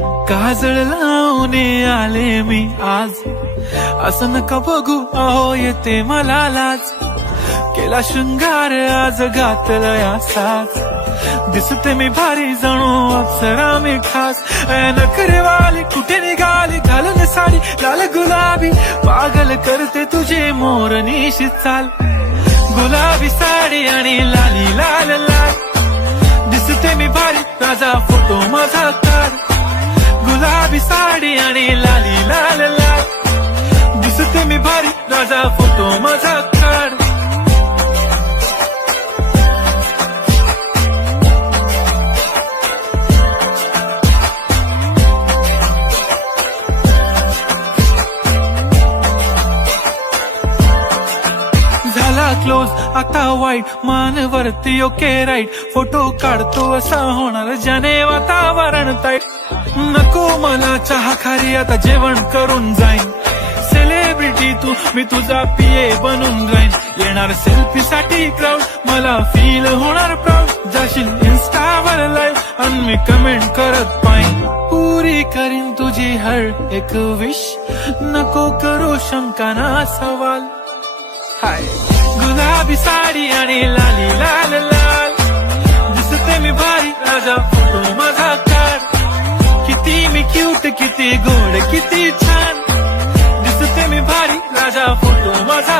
काजळ लावून आले मी आज, असं नका बघू अहो येते मला लाज. केला शृंगार आज घातला या साज, दिसते मी भारी जणू अप्सरा मी खास. नखरेवाली कुठे निघाली घालून साडी लाल गुलाबी, पागल करते तुझे मोरनीशी चाल. गुलाबी साडी आणि लाली लाल लाल, दिसते मी भारी राजा फोटो माझा काढ. गुलाबी साडी आणि लाली लाल लाल, दिसते मी भारी राजा फोटो माझा काढ. झाला क्लोज आता वाईट, मान वरती ओके राईट. फोटो काढतो असा होणार ज्याने वातावरण ताईट. नको मला चहा खारी आता जेवण करून जाईन. सेलिब्रिटी तू मी तुझा पिये बनून राहीन. येणार सेल्फी साठी क्राऊड, मला फील होणार प्राऊड. जाशील इन्स्टावर लाईव्ह आणि मी कमेंट करत पाहिन. पुरी करीन तुझी हर एक विश, नको करू शंका ना सवाल. हाय गुलाबी साडी आणि लाली लाल लाल, दिसते मी भारी राजा फोटो माझा काढ. किती मी क्यूट किती गोड किती छान, दिसते मी भारी राजा फोटो माझा